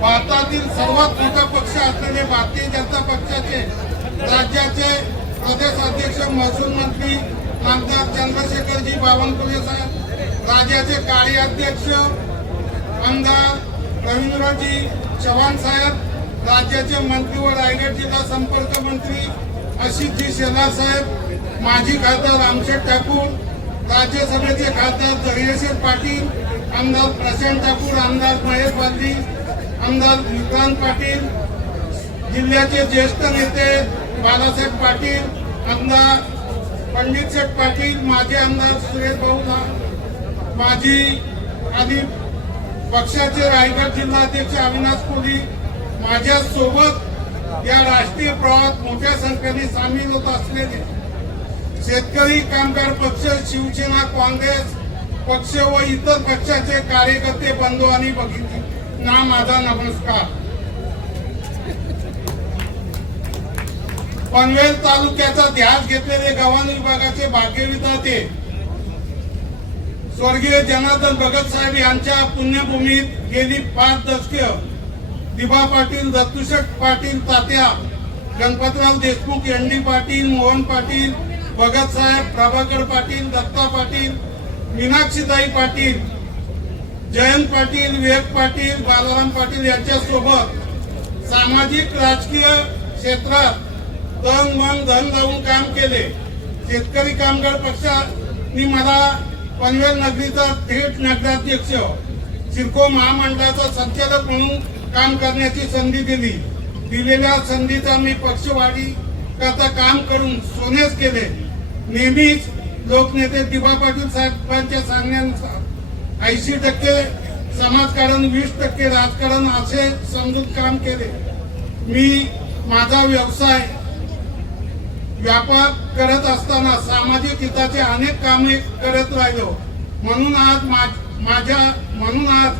भारतातील सर्वात मोठा पक्ष असलेले भारतीय जनता पक्षाचे राज्याचे प्रदेशाध्यक्ष महसूल मंत्री आमदार चंद्रशेखरजी बावनकुळे साहेब राज्याचे कार्याध्यक्ष आमदार रवींद्रजी चव्हाण साहेब राज्याचे मंत्री व रायगड जिल्हा संपर्क मंत्री अशितजी शेलार साहेब माजी खासदार रामशेठ ठाकूर राज्यसभेचे खासदार धैर्यशील पाटील आमदार प्रशांत ठाकूर आमदार महेश बालदी आमदार विक्रांत पाटील जिल्ह्याचे ज्येष्ठ नेते बालासाहेब पाटील आमदार पंडितसाहेब पाटील माजी आमदार सुरेश भाऊ माजी आणि पक्षाचे रायगड जिल्हाध्यक्ष अविनाश कोली माझ्यासोबत या राष्ट्रीय प्रवाहात मोठ्या संख्येने सामील होत असलेले शेतकरी कामगार पक्ष शिवसेना काँग्रेस पक्ष व इतर पक्षाचे कार्यकर्ते बंधू आणि बघितले ना माझा नमस्कार. पनवेल तालुक्याचा ध्यास घेतलेले गव्हाण विभागाचे भाग्यविधाते स्वर्गीय जनार्दन भगत साहेब यांच्या पुण्यभूमीत गेली पाच दशक दिभा पाटील दत्तुशेठ पाटील तात्या गणपतराव देशमुख एन डी पाटील मोहन पाटील भगत साहेब प्रभाकर पाटील दत्ता पाटील मीनाक्षीताई पाटील जयंत पाटील विवेक पाटील बालाराम पाटील यांच्यासोबत सामाजिक राजकीय क्षेत्रात तन मन धन लावून काम केले. शेतकरी कामगार पक्षाने मला पनवेल नगरीचा थेट नगराध्यक्ष सिडको महामंडळाचा संचालक म्हणून काम करण्याची संधी दिली. दिलेल्या संधीचा मी पक्षवाढी करता काम करून सोनेच केले. नेहमीच लोकनेते दिबा पाटील साहेबांच्या सांगण्यानुसार ऐंशी टक्के समाजकारण वीस टक्के राजकारण असे समजून काम केले. मी माझा व्यवसाय व्यापार करत असताना सामाजिक हिताचे अनेक कामे करत राहिलो. म्हणून आज मा- माझ्या म्हणून आज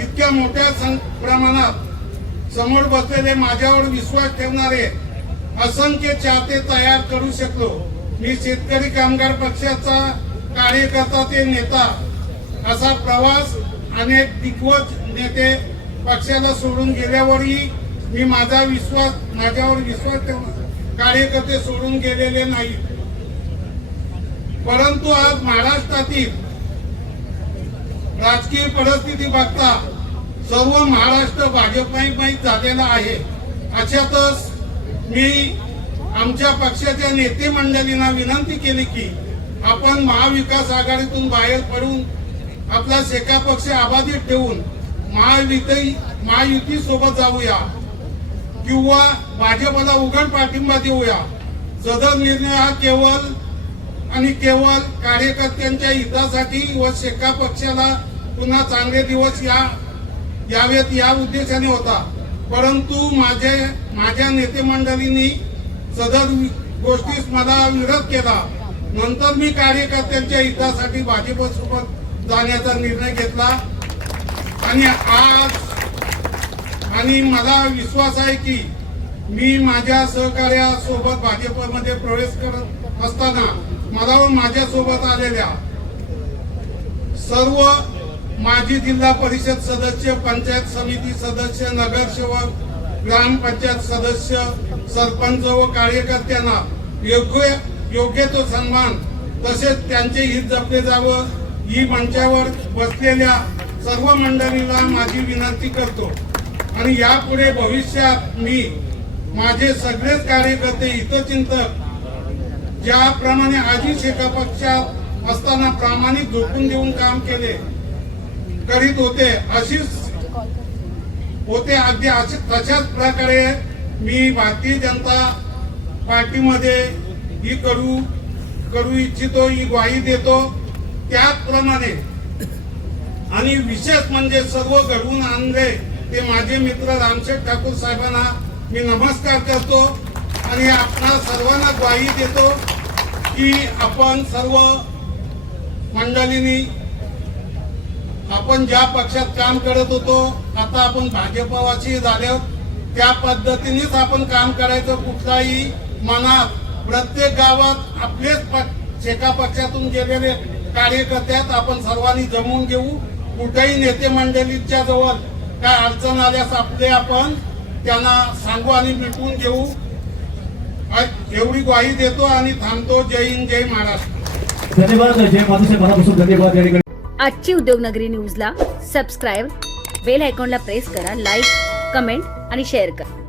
इतक्या मोठ्या सं- प्रमाणात समोर बसलेले माझ्यावर विश्वास ठेवणारे असंख्य चाहते तयार करू शकलो. मी शेतकरी कामगार पक्षाचा कार्यकर्ता ते नेता असा प्रवास अनेक दिग्गज नेते पक्षाला सोडून गेल्यावरही मी माझा विश्वास माझ्यावर विश्वास ठेवून कार्यकर्ते सोडून गेलेले नाही. परंतु आज महाराष्ट्रातील राजकीय परिस्थिती बघता सर्व महाराष्ट्र भाजपमय झालेला आहे. अशातच मी आमच्या पक्षाच्या नेते मंडळींना विनंती केली की आपण महाविकास आघाडीतून बाहेर पडून आपला शेका पक्ष अबाधित ठेवून महायुती महायुती सोबत जाऊया. किंवा भाजपला उघड पाठिंबा देऊया. सदर निर्णय हा केवळ आणि केवळ कार्यकर्त्यांच्या हितासाठी व शेका पक्षाला पुन्हा चांगले दिवस या यावेत या उद्देशाने होता. परंतु माझे माझ्या नेते मंडळींनी सदर गोष्टीस मला विरोध केला. नंतर मी कार्यकर्त्यांच्या हितासाठी भाजपसोबत जाण्याचा निर्णय घेतला. आणि आज आणि मला विश्वास आहे की मी माझ्या सहकार्यासोबत भाजपमध्ये प्रवेश करत असताना मला व माझ्यासोबत आलेल्या सर्व माजी जिल्हा परिषद सदस्य पंचायत समिती सदस्य नगरसेवक ग्रामपंचायत सदस्य सरपंच व कार्यकर्त्यांना योग्य योग्य तो सन्मान तसेच त्यांचे हित जपले जावं. ही मंचावर बसलेल्या सर्व मंडळीला माझी विनंती करतो. आणि यापुढे भविष्यात मी माझे सगळेच कार्यकर्ते हितचिंतक ज्याप्रमाणे आजीच एका पक्षात असताना प्रामाणिक झोपून देऊन काम केले करीत होते अशीच होते अगदी अशी तशाच प्रकारे मी भारतीय जनता पार्टीमध्ये ही करू करू इच्छितो ही ग्वाही देतो. त्याचप्रमाणे आणि विशेष म्हणजे सर्व घडवून आणले ते माझे मित्र रामशेठ ठाकूर साहेबांना मी नमस्कार करतो आणि आपणा सर्वांना ग्वाही देतो की आपण सर्व मंडळींनी आपण ज्या पक्षात काम करत होतो आता आपण भाजपवाशी झाले आहोत. त्या पद्धतीनेच आपण काम करायचं कुठलाही मनात प्रत्येक गावात आपलेच प- शेका पक्षातून गेलेले कार्यकर्त्यात आपण सर्वांनी जमवून घेऊ. कुठेही नेते मंडळीच्या जवळ काय अडचण आल्यास आपले आपण त्यांना सांगू आणि मिटवून घेऊ. एवढी ग्वाही देतो आणि थांबतो. जय हिंद जय महाराष्ट्र. धन्यवाद. जय माधुसे मनापासून धन्यवाद. या ठिकाणी आजची उद्योगनगरी न्यूजला सबस्क्राईब बेल आयकॉनला प्रेस करा लाईक कमेंट आणि शेअर करा.